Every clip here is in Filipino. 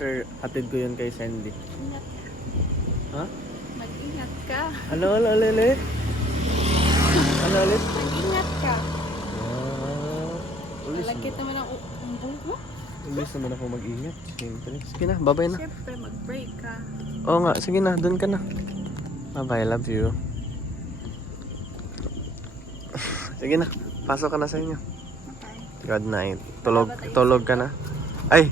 after hatid ko yun kay Sandy. Ingat ka. Ha? Mag-ingat ka. Ano ulit? Ano ulit? Mag-ingat ka. Ulis Malagkit naman ang umbong mo. Ulis naman ako mag-ingat. Siyempre. Sige na, bye-bye na. Siyempre, mag-break ka. Oo nga, sige na, doon ka na. Bye-bye, love you. Sige na, pasok ka na sa inyo. Okay. Good night. Tulog ka na. Ay!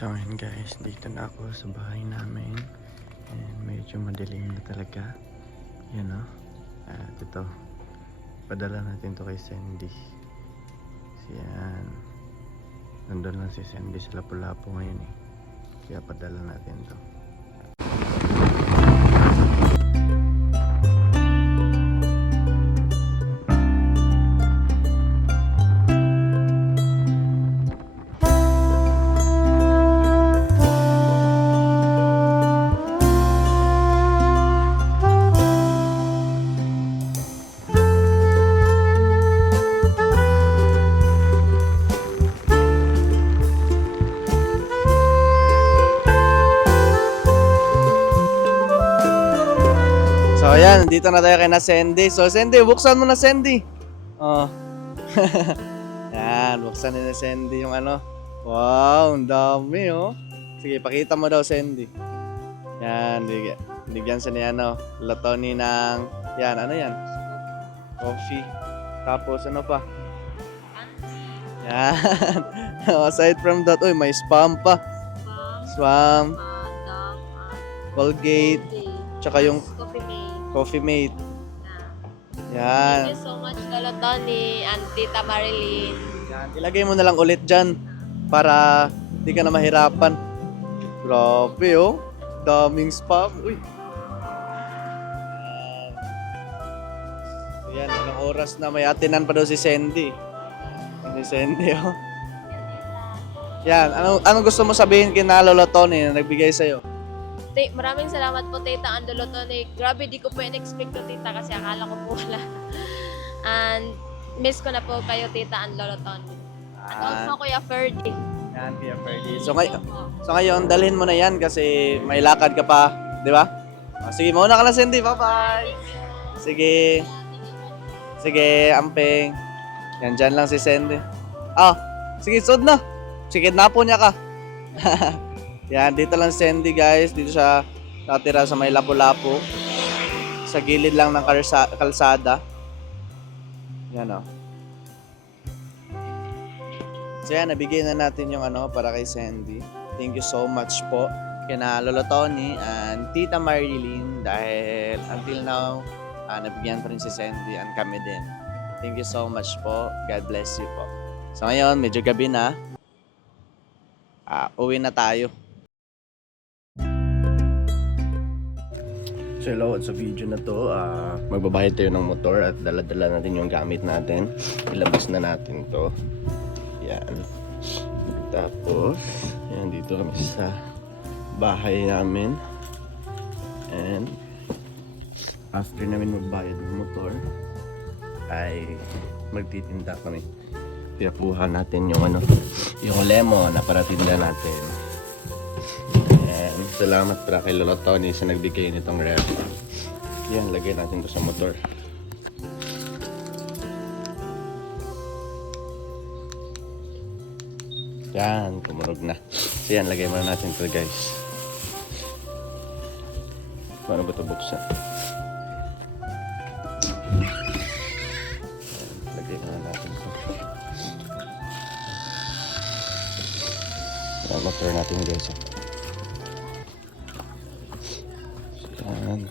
So yun guys, dito na ako sa bahay namin. And medyo madilim na talaga. Yan o. At ito, padala natin to kay Sandy. Yan. Nandun lang si Sandy sa Lapu-Lapu ngayon eh. Kaya padala natin to. So ayan, dito na tayo kay na Sandy. So Sandy, buksan mo na Sandy. Oh. Yan, buksan ni na Sandy yung ano. Wow, ang dami oh. Sige, pakita mo daw Sandy. Yan, bigyan sa ni ano, Lotoni ng, yan, ano yan? Coffee. Tapos ano pa? Yan. Aside from that, uy, may spam pa. Spam, Colgate, tsaka yung Coffee Mate. Yan. Thank you so much, Lolo Tony and Tita Marilyn. Yan. Ilagay mo na lang ulit dyan para di ka na mahirapan. Grabe oh. Daming spam. Uy. Yan. Yan. Anong oras na may atinan pa daw si Sandy. Si Sandy oh. Yan. Anong gusto mo sabihin kina Lolo Tony na nagbigay sa'yo? Maraming salamat po, Tita and Lolo Tony. Grabe, di ko po in-expect to, Tita, kasi akala ko po wala. And miss ko na po kayo, Tita and Lolo Tony. And also, Kuya Ferdy. Yan, Kuya Ferdy. So ngayon, dalhin mo na yan kasi may lakad ka pa, di ba? Sige, mauna ka na, Sandy. Bye-bye. Sige. Sige, amping. Yan, dyan lang si Sandy. Sige, sud na. Sige, napo niya ka. Yan, dito lang si Sandy, guys. Dito siya nakatira sa may Lapu-Lapu. Sa gilid lang ng kalsada. Yan, oh. So yan, nabigyan na natin yung ano para kay Sandy. Thank you so much po kina Lolo Tony and Tita Marilyn dahil until now, nabigyan pa rin si Sandy and kami din. Thank you so much po. God bless you po. So ngayon, medyo gabi na. Uwi na tayo. So hello, sa video na to, magbabayad tayo ng motor at dala-dala natin yung gamit natin. Ilabas na natin to. Yan. Tapos, yan, dito kami sa bahay namin. And after namin magbayad ng motor, ay magtitinda kami. Piyapuhan natin yung ano, yung lemon na para tinda natin. And salamat para kay Lolo Tony sa nagbigay nitong ref. Yan, lagay natin to sa motor. Yan, kumurog na. So yan, lagay muna natin to, guys. Paano ba ito buksan? Yan, lagay muna natin to. Yan, motor natin, guys. Yan.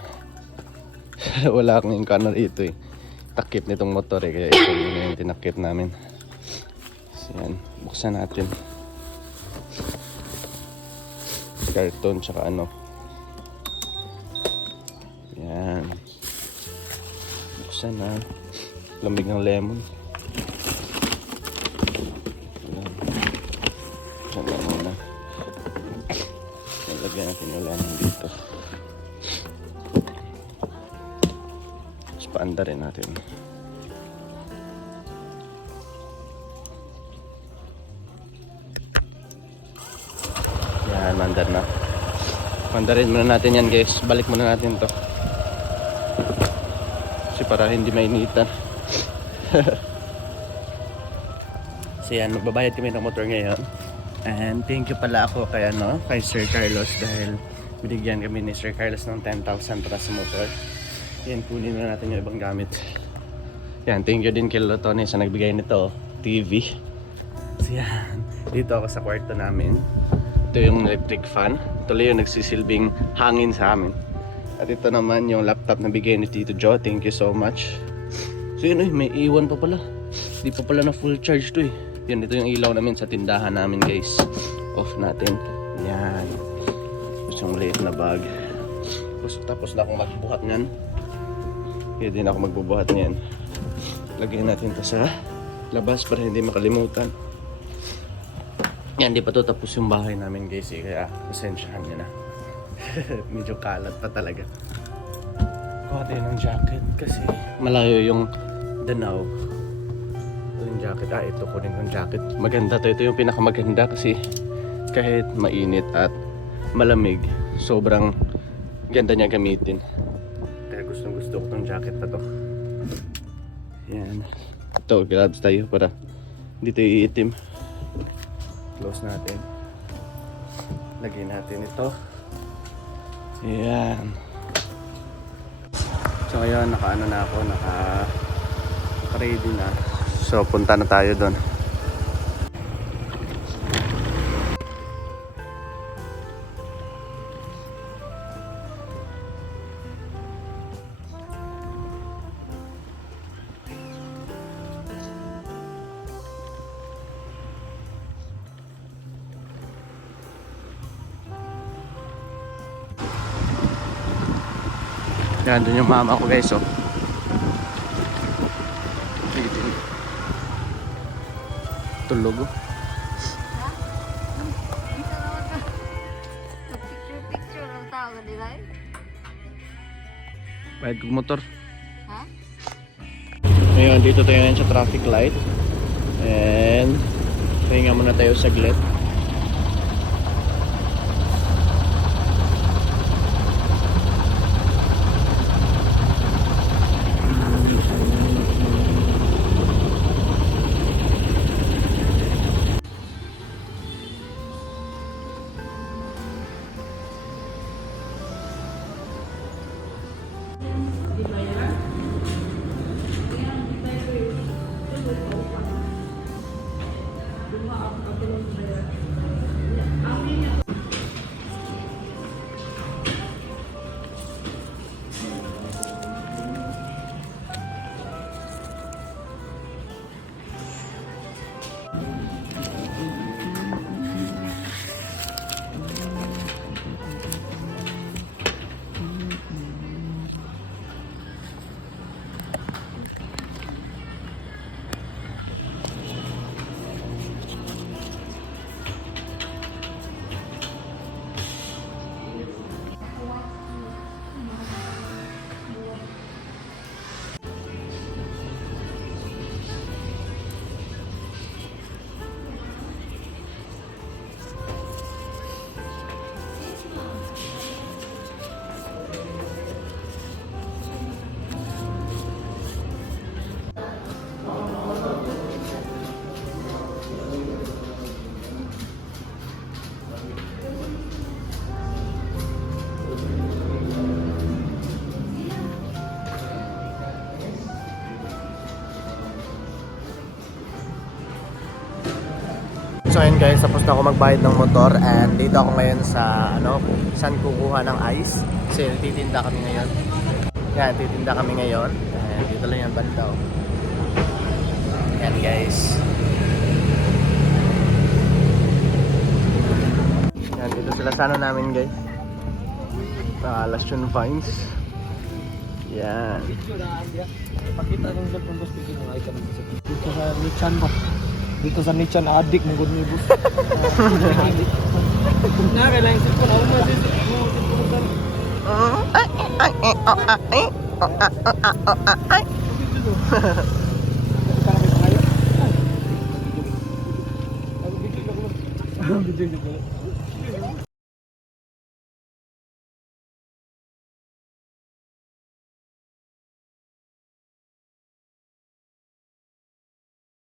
Wala akong inkana dito eh. Takip nitong motor eh, kaya ito yung tinakip namin. So yan, buksan natin. Karton tsaka ano. Yan. Buksan na. Lamig ng lemon. Yan. Buksan na muna. Lagyan natin yung lemon dito. Tapos paanda rin natin. paandar na. Pandarin muna natin yan guys. Balik muna natin to. Kasi para hindi mainitan. So yan, magbabayad kami ng motor ngayon. And thank you pala ako kay, kay Sir Carlos dahil binigyan kami ni Sir Carlos ng 10,000 para sa motor. Yan, kunin na natin yung ibang gamit. Yan, thank you din kay Lotone sa nagbigay nito, TV. So yan, dito ako sa kwarto namin. Ito yung electric fan. Ito lang yung nagsisilbing hangin sa amin. At ito naman yung laptop na bigay ni Tito Joe. Thank you so much. So yun may iwan pa pala. Di pa pala na full charge to eh. Yan, ito yung ilaw namin sa tindahan namin guys. Off natin. Yan. Tapos yung liit na bag. Tapos na akong magbuhat niyan. Kaya din ako magbubuhat niyan. Lagyan natin to sa labas para hindi makalimutan. Yan, di pa to tapos yung bahay namin guys eh. Kaya pasensyahan nyo na. Medyo kalat pa talaga. Kuha tayo ng jacket kasi malayo yung Danao. Yung jacket, ito kunin yung jacket. Maganda to, ito yung pinakamaganda kasi kahit mainit at malamig, sobrang ganda niya gamitin. Kaya gustong gusto ko tong jacket na to. Yan. Ito, gloves tayo para hindi tayo iitim. Close natin. Lagyan natin ito. Yan. So ayun, naka-ano na ako, naka-ready na. So punta na tayo doon. Yan, doon yung mama ko guys, oh. Tulog, oh. Picture ng tao ka nila eh. Bayad kong motor. Ha? Ngayon, dito tayo ngayon sa traffic light. And pahinga muna tayo saglit. So ayun guys, tapos na ako magbayad ng motor and dito ako ngayon sa saan kukuha ng ice. Kasi titinda kami ngayon. Yan, titinda kami ngayon. And dito lang yung banda. Yan guys. Yan, dito sila sana namin guys. Lastion Vines. Yan. Pakita ng cellphone boss bigyan ng item dito sa Nichan ba? Dito sa Nichan addict ng good news. Na kailangan cellphone ako na cellphone.